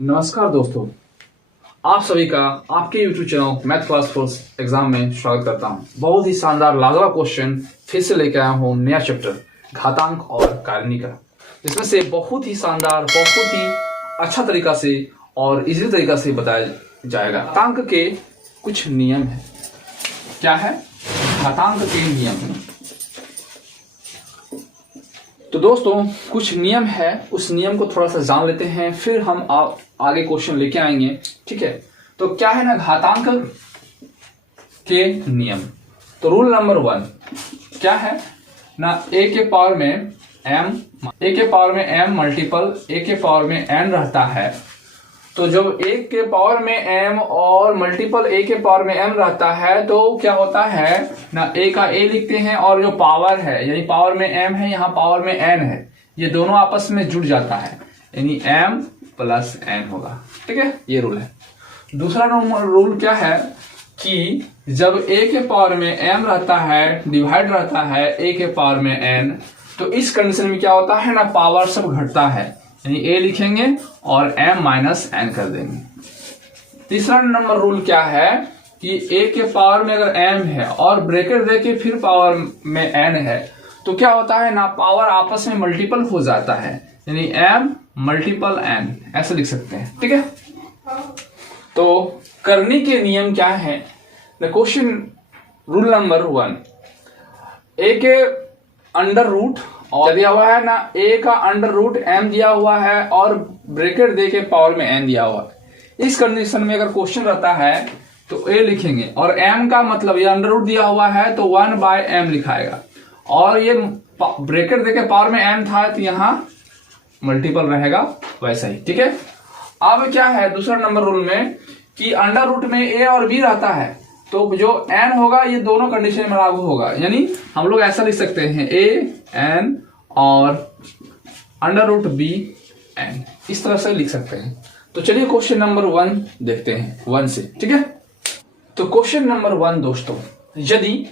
नमस्कार दोस्तों, आप सभी का आपके YouTube channel math class force exam में स्वागत करता हूं। बहुत ही शानदार लाजवाब क्वेश्चन फिर से लेकर आया हूं, नया चैप्टर घातांक और कारणिक का, जिसमें से बहुत ही शानदार, बहुत ही अच्छा तरीका से और इजी तरीका से बताया जाएगा। घातांक के कुछ नियम है। क्या है? घातांक के नियम। तो दोस्तों कुछ नियम है, उस नियम को थोड़ा सा जान लेते हैं, फिर हम आगे क्वेश्चन लेके आएंगे। ठीक है, तो क्या है ना घातांक के नियम। तो रूल नंबर 1 क्या है ना, a के पावर में m मल्टीपल a के पावर में n रहता है। तो जब a के पावर में m और मल्टीपल a के पावर में m रहता है तो क्या होता है ना, a का a लिखते हैं और जो पावर है यानी पावर में m है, यहाँ पावर में n है, ये दोनों आपस में जुड़ जाता है, यानी m प्लस n होगा। ठीक है, ये रूल है। दूसरा रूल क्या है कि जब a के पावर में m रहता है डिवाइड रहता है a के पावर में n, तो इस कंडीशन में क्या होता है ना, पावर सब घटता है, यानी a लिखेंगे और m माइनस n कर देंगे। तीसरा नंबर रूल क्या है कि a के पावर में अगर m है और ब्रैकेट देके फिर पावर में n है, तो क्या होता है ना, पावर आपस में मल्टीपल हो जाता है, यानी m मल्टीपल n ऐसे लिख सकते हैं। ठीक है, तो करने के नियम क्या है। क्वेश्चन रूल नंबर 1, a के अंडर रूट और दिया हुआ है ना, a का अंडर रूट m दिया हुआ है और ब्रैकेट दे के पावर में n दिया हुआ है। इस कंडीशन में अगर क्वेश्चन रहता है तो a लिखेंगे और m का मतलब ये अंडर रूट दिया हुआ है तो 1/m लिखाएगा, और ये ब्रैकेट दे के पावर में m था तो यहाँ मल्टीपल रहेगा वैसा ही। ठीक है, अब क्या है दूसरा नंबर रूल में कि अंडर रूट में a और b रहता है, तो जो n होगा ये दोनों कंडीशन में लागू होगा, यानी हम लोग ऐसा लिख सकते हैं a n और अंडर रूट b n, इस तरह से लिख सकते हैं। तो चलिए क्वेश्चन नंबर 1 देखते हैं 1 से। ठीक है, तो क्वेश्चन नंबर 1 दोस्तों, यदि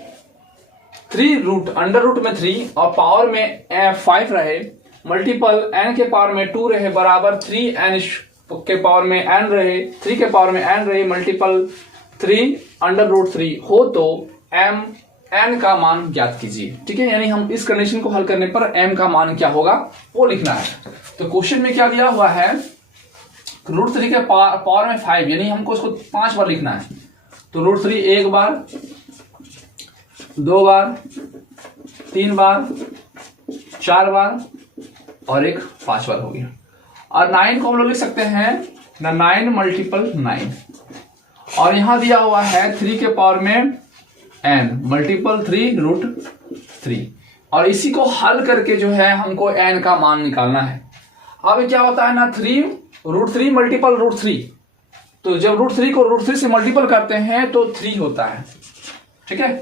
3 रूट अंडर रूट में 3 और पावर में 5 रहे, मल्टीपल n के पावर में 2 रहे बराबर 3n के पावर में n रहे, 3 के पावर में n रहे मल्टीपल 3 अंडर रूट 3 हो, तो m n का मान ज्ञात कीजिए। ठीक है, यानी हम इस कंडीशन को हल करने पर m का मान क्या होगा वो लिखना है। तो क्वेश्चन में क्या दिया हुआ है, रूट 3 के पावर में 5, यानी हमको इसको 5 बार लिखना है। तो रूट 3 1 बार, 2 बार, 3 बार, 4 बार और एक 5 बार हो गया। और 9 को हम लोग लिख सकते हैं ना, 9 मल्टीपल 9, और यहां दिया हुआ है 3 के पावर में n मल्टीपल 3 रूट 3, और इसी को हल करके जो है हमको n का मान निकालना है। अब क्या होता है ना, 3 रूट 3 मल्टीपल रूट 3, तो जब रूट 3 को रूट 3 से मल्टीपल करते हैं तो 3 होता है। ठीक है,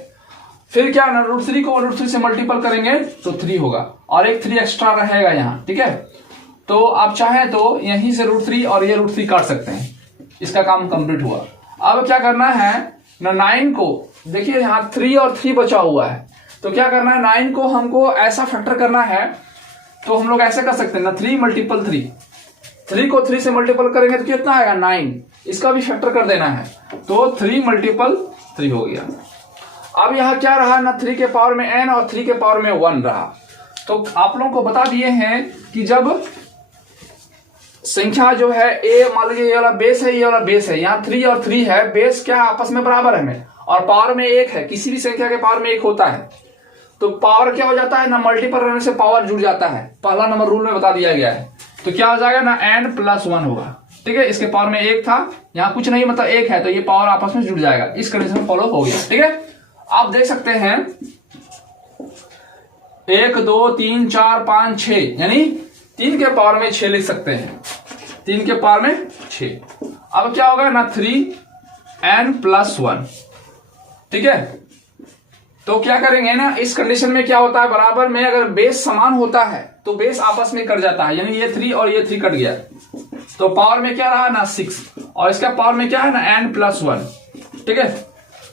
फिर क्या ना, रूट 3 को रूट 3 से मल्टीपल करेंगे तो 3 होगा और एक 3 एक्स्ट्रा रहेगा यहाँ। ठीक है, तो आप चाहें तो यहीं से रूट 3 और ये रूट 3 काट सकते हैं, इसका काम कंप्लीट हुआ। अब क्या करना है ना, 9 को देखिए यहाँ 3 और 3 बचा हुआ है, तो क्या करना है, 9 को हमको ऐसा फैक्टर करना है, तो हम लोग ऐसे कर सकते हैं ना, 3 मल्टीपल 3 को 3 से मल्टीपल करेंगे तो कितना आएगा 9, इसका भी फैक्टर कर देना है, तो 3 मल्टीपल 3 हो गया। अब यहाँ क्या रहा ना, 3 के पावर में n और 3 के पावर में 1 रहा। तो आप लोगों को बता दिए हैं कि जब संख्या जो है a, मान लीजिए ये वाला बेस है, ये वाला बेस है, यहाँ 3 और 3 है, बेस क्या है आपस में बराबर है में, और पावर में 1 है, किसी भी संख्या के पावर में 1 होता है, तो पावर क्या हो जाता है ना, मल्टीपल रहने से पावर जुड़ जाता है, पहला नंबर रूल में बता दिया गया है। तो क्या हो जाएगा ना, n प्लस 1 होगा। ठीक है, इसके पावर में 1 था, यहाँ कुछ नहीं मतलब 1 है, तो ये पावर आपस में जुड़ जाएगा, इस कंडीशन फॉलो हो गया। ठीक है, आप देख सकते हैं 1 2 3 4 5 6, यानी 3 के पावर में 6 लिख सकते हैं, 3 के पावर में 6। अब क्या होगा ना, 3n प्लस 1। ठीक है, तो क्या करेंगे ना, इस कंडीशन में क्या होता है, बराबर में अगर बेस समान होता है तो बेस आपस में कट जाता है, यानी ये 3 और ये 3 कट गया, तो पावर में क्या रहा ना 6, और इसका पावर में क्या है ना n प्लस 1। ठीक है,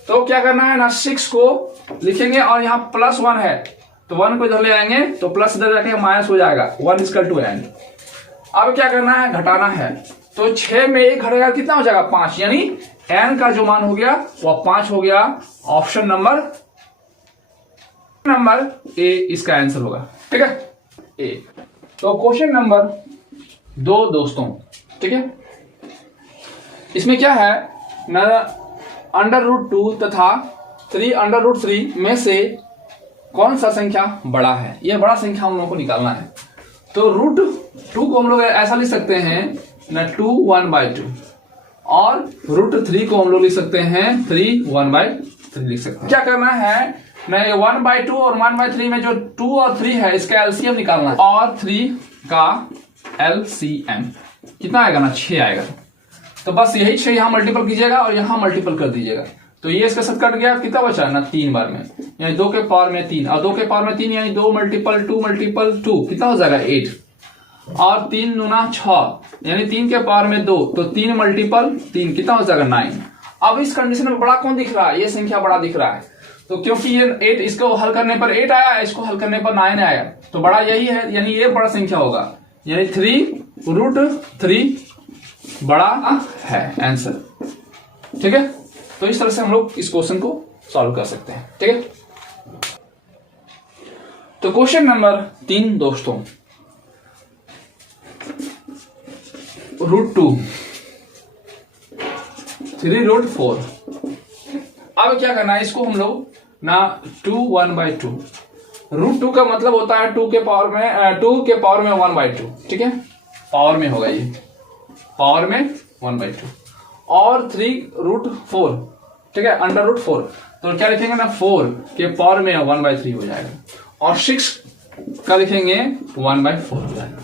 तो क्या करना है ना, 6 को लिखेंगे और यहाँ प्लस 1 है तो 1 को इधर ले आएंगे तो प्लस इधर जाके माइनस हो जाएगा, 1 इक्वल टू n। अब क्या करना है, घटाना है, तो 6 में 1 घटेगा कितना हो जाएगा 5, यानी n का जो मान हो गया वह 5 हो गया। ऑप्शन नंबर ए इसका आंसर होगा। ठीक है, ए। तो क्वेश्चन नंबर 2 दोस्तों, ठीक है, इसमें क्या है ना, √2 तथा 3√3 में से कौन सा संख्या बड़ा है, यह बड़ा संख्या हम लोगों को निकालना है। तो √2 को हम लोग ऐसा लिख सकते हैं ना 2 1/2, और √3 को हम लोग लिख सकते हैं 3 1/3 लिख सकते हैं। क्या करना है ना, ये 1/2 और 1/3 में जो 2 और 3 है इसका एलसीएम निकालना है, और 3 का एलसीएम कितना आएगा ना 6 आएगा। तो बस यही 6 यहां मल्टीपल कीजिएगा और यहां मल्टीपल कर दीजिएगा, तो ये इसके साथ कट गया, कितना बचा ना 3 बार में, यानी 2 के पावर में 3, और 2 के पावर में 3 यानी 2 × 2 × 2 कितना हो जाएगा 8, और 3 दूना 6 यानी 3 के पावर में 2, तो 3 × 3 कितना हो जाएगा 9। अब इस कंडीशन में बड़ा कौन दिख रहा है, ये संख्या बड़ा दिख रहा है, तो क्योंकि ये 8 इसको हल करने पर 8 आया, इसको हल करने पर 9 आया, तो बड़ा यही है, यानी ये बड़ा संख्या होगा, यानी 3√3 बड़ा है आंसर। ठीक है, तो इस तरह से हम लोग इस क्वेश्चन को सॉल्व कर सकते हैं। ठीक है, तो क्वेश्चन नंबर 3 दोस्तों, √2 3√4। अब क्या करना है, इसको हम लोग ना 2 1/2, √2 का मतलब होता है 2 के पावर में 1/2। ठीक है, पावर में होगा, ये पावर में 1/2, और 3√4, ठीक है, √4, तो क्या लिखेंगे ना 4 के पावर में 1/3 हो जाएगा, और 6 का लिखेंगे 1/4 हो जाएगा।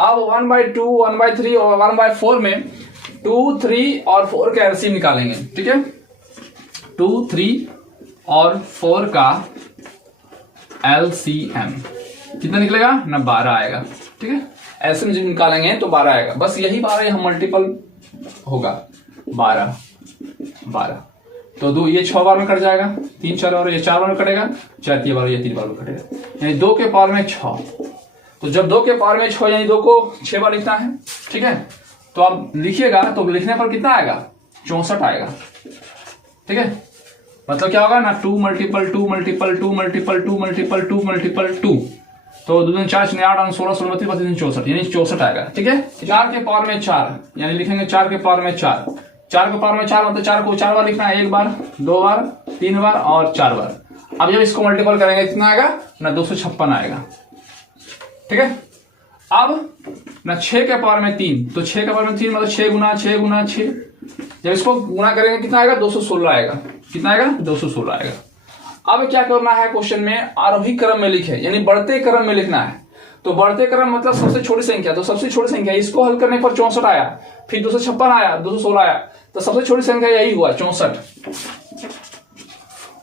अब 1/2 1/3 और 1/4 में 2 3 और 4 का एलसीएम निकालेंगे। ठीक है, 2 3 और 4 का एलसीएम कितना निकलेगा ना 12 आएगा। ठीक है, एलसीएम जब निकालेंगे तो 12 आएगा, बस यही 12 यहाँ मल्टीपल होगा, 12 तो 2 ये 6 बार में कट जाएगा, 3 4 बार, ये 4 बार में कटेगा, 4 3 बार, ये 3 बार में कटेगा, यानी 2 के पावर में 6। तो जब 2 के पावर में 6 यानी 2 को 6 बार लिखना है। ठीक है, तो आप लिखिएगा तो लिखने पर कितना आएगा 64 आएगा। ठीक है, मतलब क्या होगा ना 2 × 2 × 2 × 2 × 2 × 2, तो 2 4 8 16 16 32 64 यानी 64 आएगा। ठीक है, 4 के पावर में 4 यानी लिखेंगे 4 के पावर में 4, 4 के पावर में 4 मतलब 4 को 4 बार लिखना है, 1 बार 2 बार 3 बार और 4 बार। अब जब इसको मल्टीपल करेंगे कितना आएगा ना 256 आएगा। ठीक है, अब ना 6 के पावर में 3, तो 6 के पावर में 3 मतलब 6 × 6 × 6, जब इसको गुणा करेंगे कितना आएगा 216 आएगा। कितना आएगा 216 आएगा। अब क्या करना है क्वेश्चन में, आरोही क्रम में लिखे, यानी बढ़ते क्रम में लिखना है। तो बढ़ते क्रम मतलब सबसे छोटी संख्या, तो सबसे छोटी संख्या इसको हल करने पर 64 आया, फिर 256 आया, 216 आया, तो सबसे छोटी संख्या यही हुआ 64।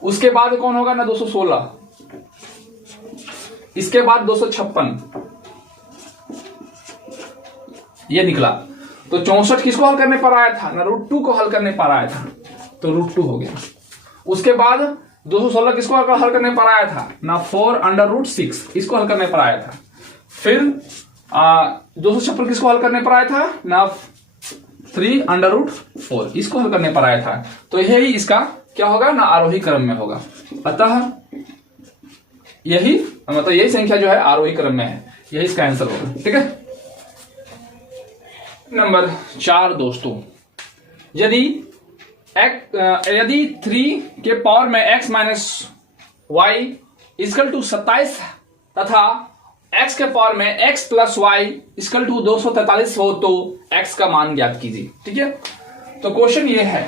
उसके बाद कौन होगा ना 216, इसके बाद 256, ये निकला। तो 64 किसको हल करने पर आया था ना √2 को हल करने पर आया था, तो √2 हो गया। उसके बाद 216 किसको हल करने पर आया था ना 4√6, इसको हल करने पर आया था। फिर 256 किसको हल करने पर आया था ना 3√4, इसको हल करने पर आया था। तो यही इसका क्या होगा ना आरोही क्रम में होगा। अतः यही मतलब यही संख्या जो है आरोही क्रम में है, यही इसका आंसर होगा। ठीक है, नंबर 4 दोस्तों, यदि 3 के पावर में x - y = 27 तथा x के पावर में x + y = 243 हो तो x का मान ज्ञात कीजिए। ठीक है, तो क्वेश्चन ये है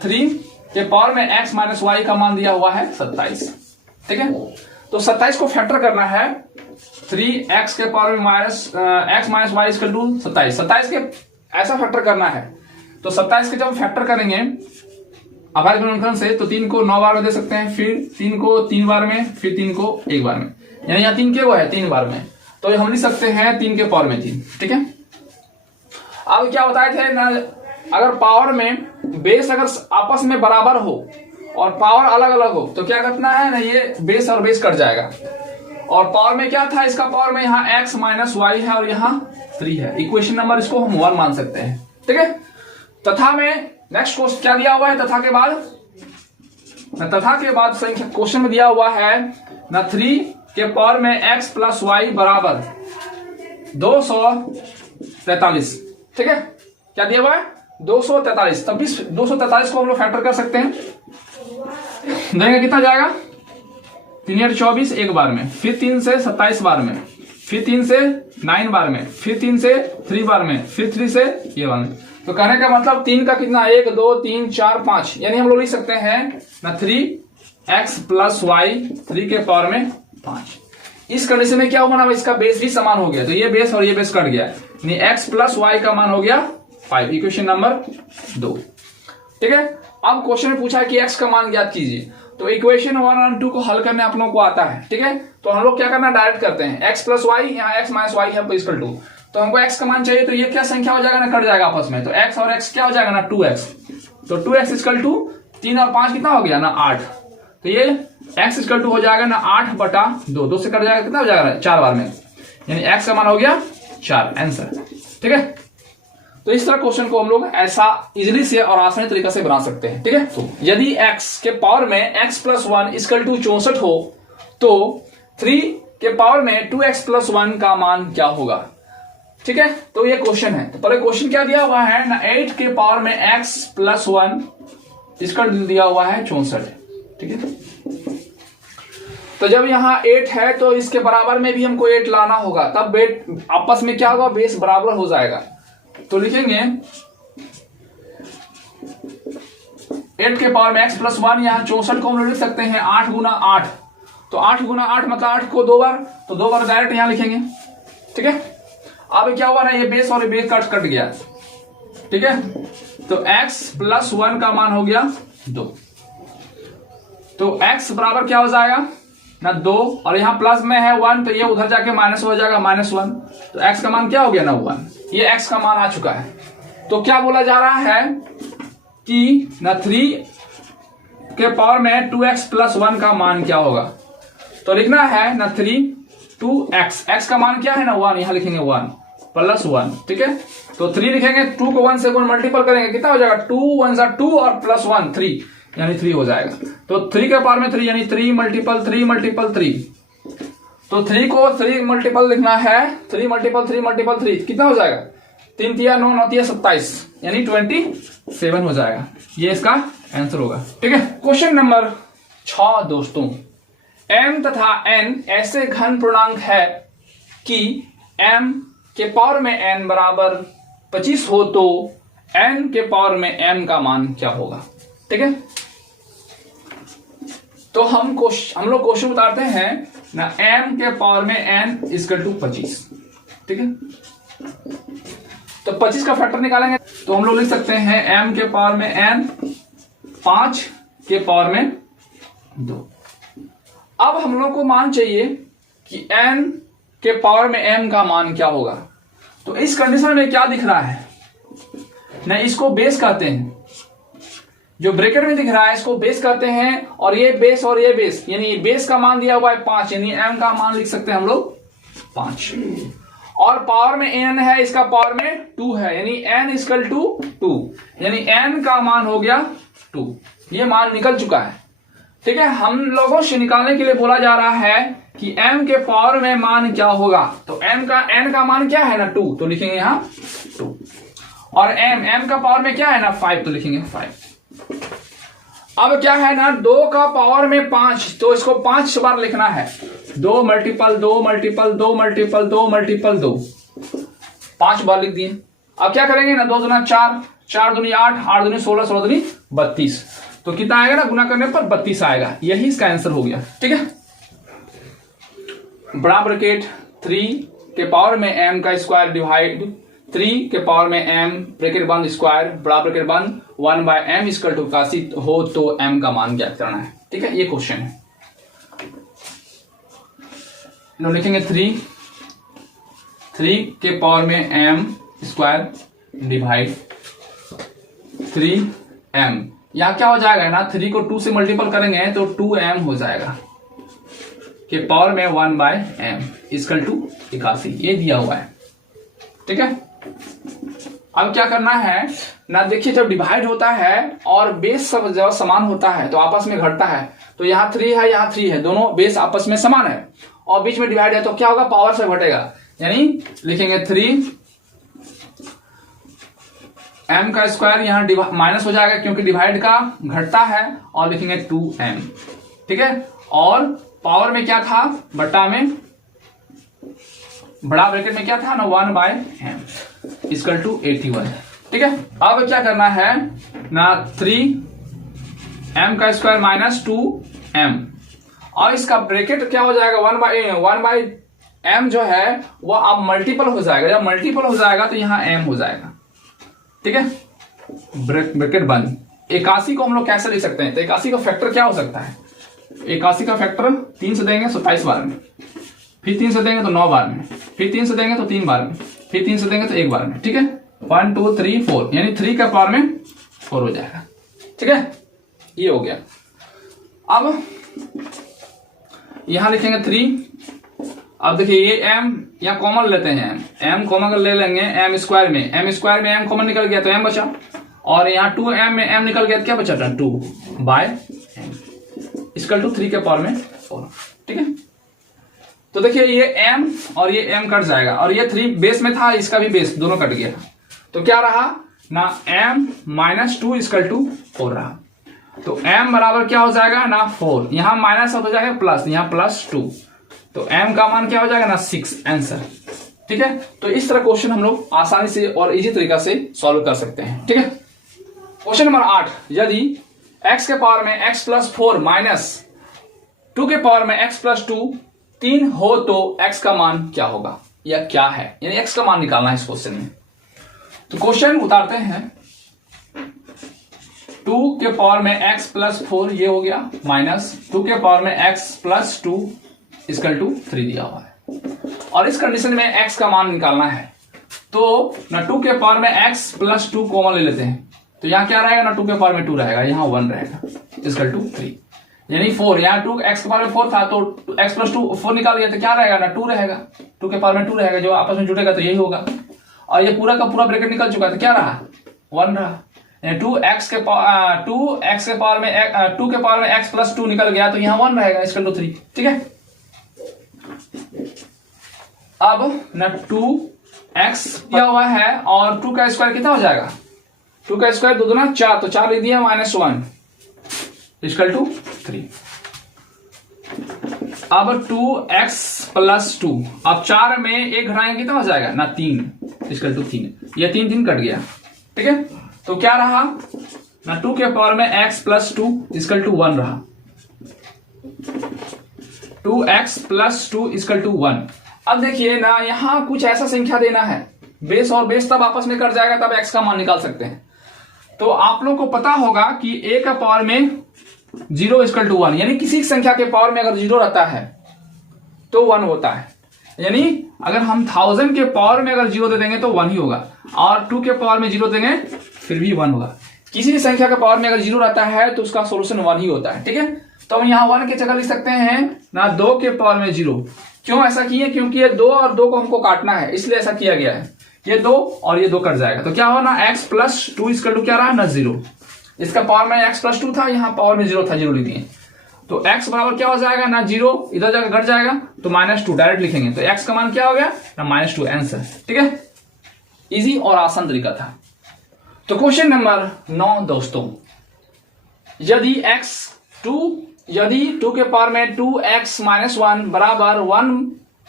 3 के पावर में x - y का मान दिया हुआ है 27। ठीक है, तो 27 को फैक्टर करना है, 3x के पावर में x - y = 27। 27 के ऐसा फैक्टर करना है, तो 27 के जब फैक्टर करेंगे आभाज्य गुणनखंड से, तो 3 को 9 बार में दे सकते हैं, फिर 3 को 3 बार में, फिर 3 को 1 बार में, यानी यहाँ 3 के वो है 3 बार में, तो हम लिख सकते हैं 3 के पावर में 3। ठीक है, अब क्या बताए थे ना, अगर पावर में बेस अगर आपस में बराबर हो और पावर अलग अलग हो तो क्या करना है ना, ये बेस और बेस कट जाएगा, और पावर में क्या था, इसका पावर में यहाँ x माइनस वाई है और यहाँ 3 है। इक्वेशन नंबर इसको हम 1 मान सकते हैं, ठीक है। तथा में नेक्स्ट क्वेश्चन क्या दिया हुआ है, तथा के बाद संख्या क्वेश्चन में दिया हुआ है ना 3 के पावर में x प्लस वाई बराबर 243, ठीक है। क्या दिया हुआ है 243, तब 243 को हम लोग फैक्टर कर सकते हैं। देंगे कितना जाएगा 3 24 एक बार में, फिर 3 से 27 बार में, फिर 3 से 9 बार में, फिर 3 से 3 बार में, फिर 3 से ये बार में। तो कहने का मतलब 3 का कितना 1 2 3 4 5, यानी हम लोग लिख सकते हैं ना 3x प्लस वाई 3 के पावर में 5। इस कंडीशन में क्या होगा ना, इसका बेस भी समान हो गया, तो ये बेस और ये बेस कट गया, यानी x प्लस वाई का मान हो गया 5। इक्वेशन नंबर 2, ठीक है। अब क्वेश्चन में पूछा है कि x का मान ज्ञात कीजिए, तो इक्वेशन 1 और 2 को हल करने आप लोगों को आता है, ठीक है। तो हम लोग क्या करना, डायरेक्ट करते हैं x प्लस वाई, यहाँ x माइनस वाई है इक्वल टू, तो हमको x का मान चाहिए, तो ये क्या संख्या हो जाएगा ना, कट जाएगा आपस में, तो x और x क्या हो जाएगा ना 2x, तो 2x इक्वल टू 3 और 5 कितना हो गया ना 8, तो ये x इक्वल टू हो जाएगा ना 8/2, 2 से कट जाएगा कितना हो जाएगा 4 बार में, यानी x का मान हो गया 4, आंसर, ठीक है। तो इस तरह क्वेश्चन को हम लोग ऐसा इजिली से और आसानी तरीके से बना सकते हैं, ठीक है। तो यदि x के पावर में x प्लस 1 इक्वल टू 64 हो, तो 3 के पावर में 2x प्लस 1 का मान क्या होगा, ठीक है। तो ये क्वेश्चन है, तो पहले क्वेश्चन क्या दिया हुआ है ना, 8 के पावर में x प्लस 1 इसका दिया हुआ है 64, ठीक है। तो जब यहाँ 8 है तो इसके बराबर में भी हमको 8 लाना होगा, तब बेट आपस में क्या होगा, बेस बराबर हो जाएगा। तो लिखेंगे 8 के पावर में x प्लस 1, यहाँ 64 को हम लोग लिख सकते हैं 8 गुना 8, तो 8 गुना 8 मतलब 8 को 2 बार, तो 2 बार डायरेक्ट यहाँ लिखेंगे, ठीक है। अब क्या हुआ ना, ये बेस और ये बेस कट गया, ठीक है। तो x प्लस 1 का मान हो गया 2, तो x बराबर क्या हो जाएगा ना 2, और यहाँ प्लस में है 1, तो ये उधर जाके माइनस हो जाएगा -1, तो x का मान क्या हो गया ना 1, ये x का मान आ चुका है। तो क्या बोला जा रहा है कि ना 3 के पावर में 2x प्लस 1 का मान क्या होगा, तो लिखना है ना 3 2x, x का मान क्या है ना 1, यहां लिखेंगे 1 प्लस 1, ठीक है। तो 3 लिखेंगे, 2 को 1 से मल्टीपल करेंगे, कितना हो जाएगा 2 1 2 और प्लस 1 3, यानी 3 हो जाएगा। तो 3 के पावर में 3 यानी 3 मल्टीपल 3 मल्टीपल 3, तो 3 को 3 मल्टीपल लिखना है, 3 मल्टीपल 3 मल्टीपल 3 कितना हो जाएगा, 3 तिया 9 9 तिया 27, यानी 27 हो जाएगा, ये इसका आंसर होगा, ठीक है। क्वेश्चन नंबर 6 दोस्तों, m तथा n ऐसे घन पूर्णांक है कि m के पावर में n बराबर 25 हो, तो n के पावर में m का मान क्या होगा, ठीक है। तो हम लोग क्वेश्चन उतारते हैं ना, m के पावर में n इक्वल टू 25, ठीक है। तो 25 का फैक्टर निकालेंगे, तो हम लोग लिख सकते हैं m के पावर में n 5 के पावर में 2। अब हम लोग को मान चाहिए कि n के पावर में m का मान क्या होगा, तो इस कंडीशन में क्या दिख रहा है ना, इसको बेस कहते हैं, जो ब्रैकेट में दिख रहा है इसको बेस कहते हैं, और ये बेस और ये बेस, यानी बेस का मान दिया हुआ है 5, यानी m का मान लिख सकते हैं हम लोग 5, और पावर में n है, इसका पावर में 2 है, यानी n इक्वल टू 2, यानी n का मान हो गया 2, ये मान निकल चुका है, ठीक है। हम लोगों से निकालने के लिए बोला जा रहा है कि m के पावर में मान क्या होगा, तो n का मान क्या है ना 2, तो लिखेंगे यहाँ 2, और m का पावर में क्या है ना 5, तो लिखेंगे 5। अब क्या है ना 2 का पावर में 5, तो इसको 5 बार लिखना है, 2 मल्टीपल 2 मल्टीपल 2 मल्टीपल 2 मल्टीपल 2, 5 बार लिख दिए। अब क्या करेंगे ना 2 दुना 4, 4 दूनी 8, 8 दूनी 16, 16 दूनी 32, तो कितना आएगा ना गुना करने पर 32 आएगा, यही इसका आंसर हो गया, ठीक है। बड़ा ब्रैकेट 3 के पावर में m का स्क्वायर डिवाइड 3 के पावर में m ब्रैकेट बंद स्क्वायर बड़ा ब्रैकेट बंद 1/m इक्वल टू 81 हो, तो m का मान ज्ञात करना है, ठीक है। ये क्वेश्चन है, लिखेंगे 3 के पावर में m स्क्वायर डिवाइड 3m, यहां क्या हो जाएगा ना 3 को 2 से मल्टीपल करेंगे तो 2m हो जाएगा, के पावर में 1/m इक्वल टू 81, ये दिया हुआ है। ठीक है, अब क्या करना है ना, देखिए जब डिवाइड होता है और बेस सब जब समान होता है तो आपस में घटता है। तो यहाँ 3 है, यहाँ 3 है, दोनों बेस आपस में समान है और बीच में डिवाइड है तो क्या होगा, पावर से घटेगा। यानी लिखेंगे 3 m का स्क्वायर, यहाँ माइनस हो जाएगा क्योंकि डिवाइड का घटता है, और लिखेंगे 2m। ठीक है, और पावर में क्या था, बट्टा में बड़ा ब्रैकेट में क्या था ना 1/m इक्वल टू 81। ठीक है, अब क्या करना है ना 3m का स्क्वायर माइनस 2m, और इसका ब्रैकेट क्या हो जाएगा 1/m जो है वो अब मल्टीपल हो जाएगा। जब मल्टीपल हो जाएगा तो यहाँ m हो जाएगा। ठीक है, ब्रैकेट बंद। 81 को हम लोग कैसे लिख सकते हैं, तो 81 का फैक्टर क्या हो सकता है, 81 का फैक्टर 3 से देंगे 27 बार में, फिर 3 से देंगे तो 9 बार में, फिर 3 से देंगे तो 3 बार में, फिर 3 से देंगे तो 1 बार में। ठीक है, 1 2 3 4, यानी 3 का पावर में 4 हो जाएगा। ठीक है, ये हो गया। अब यहां लिखेंगे 3। अब देखिए ये m यहाँ कॉमन लेते हैं, m कॉमन ले लेंगे, m स्क्वायर में m कॉमन निकल गया तो m बचा, और यहाँ 2m में m निकल गया तो क्या बचा था 2/m इक्वल टू 3 के पावर में 4। ठीक है, तो देखिए ये m और ये m कट जाएगा, और ये 3 बेस में था, इसका भी बेस दोनों कट गया, तो क्या रहा ना m माइनस 2 इक्वल टू 4 रहा। तो m बराबर क्या हो जाएगा ना 4, यहां माइनस हो जाएगा प्लस, यहां प्लस 2, तो m का मान क्या हो जाएगा ना 6 आंसर। ठीक है, तो इस तरह क्वेश्चन हम लोग आसानी से और इजी तरीका से सॉल्व कर सकते हैं। ठीक है, क्वेश्चन नंबर 8, यदि x के पावर में x प्लस 4 माइनस 2 के पावर में x प्लस 2 3 हो तो x का मान क्या होगा, या क्या है, यानी x का मान निकालना है इस क्वेश्चन में। तो क्वेश्चन उतारते हैं, 2 के पावर में x प्लस 4 ये हो गया, माइनस 2 के पावर में x प्लस 2 इक्वल टू 3 दिया हुआ है, और इस कंडीशन में x का मान निकालना है। तो ना 2 के पावर में x प्लस 2 कॉमन ले लेते हैं, तो यहाँ क्या रहेगा ना 2 के पावर में 2 रहेगा, यहाँ 1 रहेगा इक्वल टू 3, यानी 4, यहाँ 2 x के पावर में 4 था तो x प्लस 2 4 निकाल गया तो क्या रहेगा ना 2 रहेगा, 2 के पावर में 2 रहेगा, जो आपस में जुड़ेगा तो यही होगा, और ये पूरा का पूरा ब्रैकेट निकल चुका है तो क्या रहा 1 रहा, 2x के पावर में 2 के पावर में x प्लस 2 निकल गया तो यहाँ 1 रहेगा इक्वल टू 3। ठीक है, अब ना 2x दिया हुआ है और 2 का स्क्वायर कितना हो जाएगा, 2 का स्क्वायर 2 दूना 4, तो 4 लिख दिया माइनस 1 इक्वल टू 3। अब 2x प्लस 2, अब 4 में 1 घटाएंगे कितना हो जाएगा ना 3 इक्वल टू 3, ये 3 3 कट गया। ठीक है, तो क्या रहा ना 2 के पावर में x प्लस 2 इक्वल टू 1 रहा, 2x प्लस 2 इक्वल टू 1। अब देखिए ना यहां कुछ ऐसा संख्या देना है, बेस और बेस तब आपस में कट जाएगा तब x का मान निकाल सकते हैं। तो आप लोग को पता होगा कि a का पावर में 0 इक्वल टू 1, यानी किसी संख्या के पावर में अगर 0 रहता है तो 1 होता है, यानी अगर हम 1000 के पावर में अगर 0 दे देंगे तो 1 ही होगा, और 2 के पावर में 0 देंगे फिर भी 1 होगा। किसी संख्या के पावर में अगर 0 रहता है तो उसका सोल्यूशन 1 ही होता है। ठीक है, तो हम यहाँ 1 की जगह लिख सकते हैं ना 2 के पावर में 0। क्यों ऐसा किए, क्योंकि ये 2 और 2 को हमको काटना है, इसलिए ऐसा किया गया है। ये 2 और ये 2 कट जाएगा तो क्या होगा ना x प्लस 2 इक्वल टू क्या रहा ना 0, इसका पावर में x प्लस 2 था, यहाँ पावर में 0 था, 0 लिख दिए, तो x बराबर क्या हो जाएगा ना 0, इधर जाकर घट जाएगा तो -2 डायरेक्ट लिखेंगे, तो x का मान क्या हो गया ना -2 आंसर। ठीक है, इजी और आसान तरीका था। तो क्वेश्चन नंबर 9 दोस्तों, यदि 2 के पावर में 2x माइनस 1 बराबर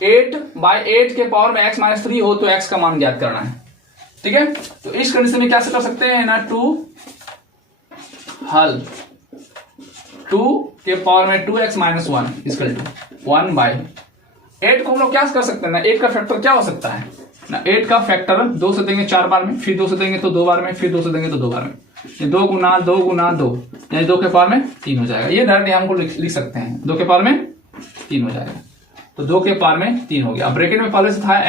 8/8 के पावर में x माइनस 3 हो तो x का मान ज्ञात करना है। ठीक है, तो इस कंडीशन में क्या कर सकते हैं ना 2 के पावर में 2x माइनस 1 इक्वल टू 1/8 को हम लोग क्या कर सकते हैं ना 8 का फैक्टर क्या हो सकता है ना 8 का फैक्टर 2 से देंगे 4 बार में, फिर 2 से देंगे तो 2 बार में, फिर 2 से देंगे तो 2 बार में, ये 2 गुना 2 गुना 2 यानी 2 के पावर में 3 हो जाएगा। ये डायरेक्ट हमको लिख सकते हैं 2 के पावर में 3 हो जाएगा, तो 2 के पावर में 3 हो गया। ब्रैकेट में पहले से था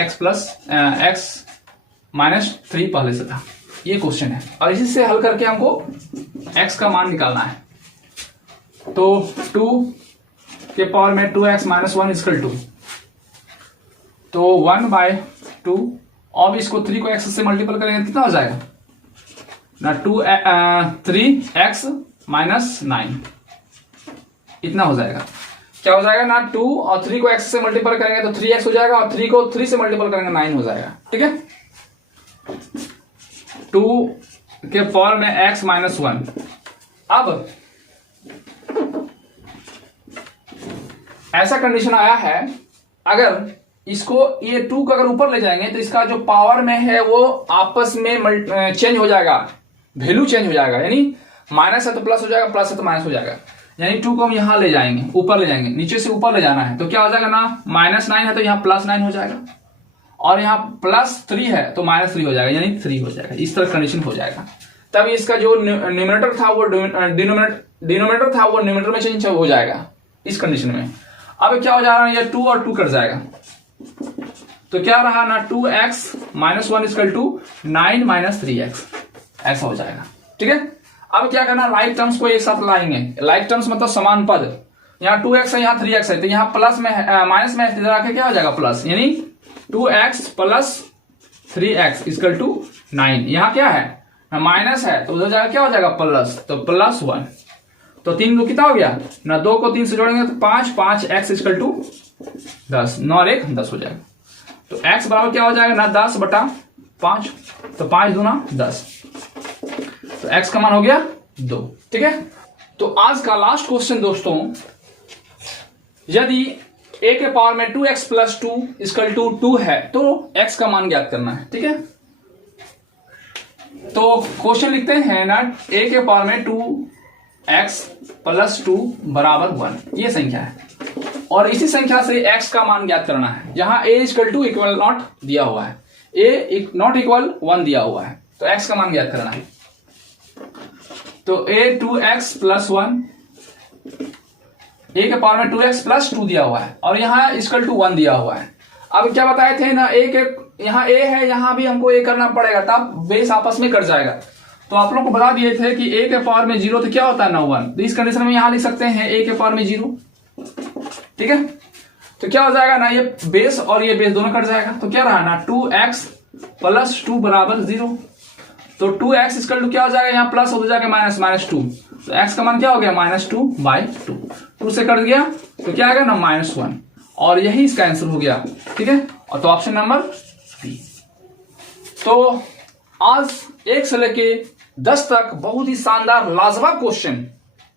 x माइनस 3 पहले से था। ये क्वेश्चन है और इसी से हल करके हमको x का मान निकालना है। तो 2 के पावर में 2x माइनस 1 इक्वल टू, तो 1/2, अब इसको 3 को x से मल्टीपल करेंगे कितना हो जाएगा ना 3x माइनस 9, इतना हो जाएगा। क्या हो जाएगा ना 2 और 3 को x से मल्टीपल करेंगे तो 3x हो जाएगा, और 3 को 3 से मल्टीपल करेंगे 9 हो जाएगा। ठीक है, 2 के पावर में x माइनस 1। अब ऐसा कंडीशन आया है, अगर इसको ये 2 को अगर ऊपर ले जाएंगे तो इसका जो पावर में है वो आपस में चेंज हो जाएगा, वैल्यू चेंज हो जाएगा, यानी माइनस है तो प्लस हो जाएगा, प्लस है तो माइनस हो जाएगा। यानी 2 को हम यहां ले जाएंगे, ऊपर ले जाएंगे, नीचे से ऊपर ले जाना है, तो क्या हो जाएगा ना -9 है तो यहाँ +9 हो जाएगा, और यहाँ +3 है तो -3 हो जाएगा, यानी 3 हो जाएगा। इस तरह कंडीशन हो जाएगा। तब इसका जो न्यूमरेटर था वो डिनोमिनेटर था वो न्यूमरेटर में चेंज हो जाएगा इस कंडीशन में। अब क्या हो जा रहा है, ये 2 और 2 कट जाएगा, तो क्या रहा ना 2x minus 1 equal to 9 minus 3x, ऐसा हो जाएगा। ठीक है, अब क्या करना, लाइक टर्म्स को एक साथ लाएंगे। लाइक टर्म्स मतलब समान पद, यहाँ 2x है, यहाँ 3x है, तो यहाँ प्लस में माइनस में इधर आके क्या हो जाएगा प्लस, यानी 2x plus 3x equal to 9। यहाँ क्या है माइनस है तो उधर जाएगा क्या हो जाएगा प्लस, तो +1, तो 3 को कितना हो गया ना 2 को 3 से जोड़ेंगे तो 5, 5x इक्वल टू 10, 9 और 1 10 हो जाएगा। तो x बराबर क्या हो जाएगा ना 10/5, तो 5 दूना 10, तो x का मान हो गया 2। ठीक है, तो आज का लास्ट क्वेश्चन दोस्तों, यदि a के पावर में 2x प्लस 2 इक्वल टू 2 है तो x का मान ज्ञात करना है। ठीक है, तो क्वेश्चन लिखते हैं ना a के पावर में 2x प्लस 2 बराबर 1, ये संख्या है, और इसी संख्या से x का मान ज्ञात करना है। यहां a equal to equal naught दिया हुआ है, a नॉट इक्वल 1 दिया हुआ है, तो x का मान ज्ञात करना है। तो a 2x प्लस 1, a के पावर में 2x प्लस 2 दिया हुआ है, और यहाँ इक्वल टू 1 दिया हुआ है। अब क्या बताए थे ना a के, यहाँ a है, यहाँ भी हमको a करना पड़ेगा, तब बेस आपस में कट जाएगा। तो आप लोग को बता दिए थे कि a के पावर में 0 तो क्या होता है ना 1, तो इस कंडीशन में यहां लिख सकते हैं a के पावर में 0। ठीक है, तो क्या हो जाएगा ना ये बेस और ये बेस दोनों कट जाएगा, तो क्या रहा ना 2x प्लस 2 बराबर 0, तो 2x इक्वल टू क्या हो जाएगा, यहाँ प्लस हो जाएगा -2, तो x का मान क्या हो गया -2/2, 2 से कट गया तो क्या आएगा ना -1, और यही इसका आंसर हो गया। ठीक है, और तो ऑप्शन नंबर बी। तो आज 1 से लेके 10 तक बहुत ही शानदार लाजवाब क्वेश्चन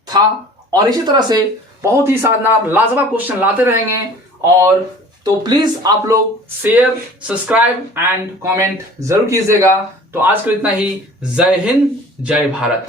था, और इसी तरह से बहुत ही शानदार लाजवाब क्वेश्चन लाते रहेंगे। और तो प्लीज आप लोग शेयर, सब्सक्राइब एंड कमेंट जरूर कीजिएगा। तो आज के लिए इतना ही। जय हिंद, जय भारत।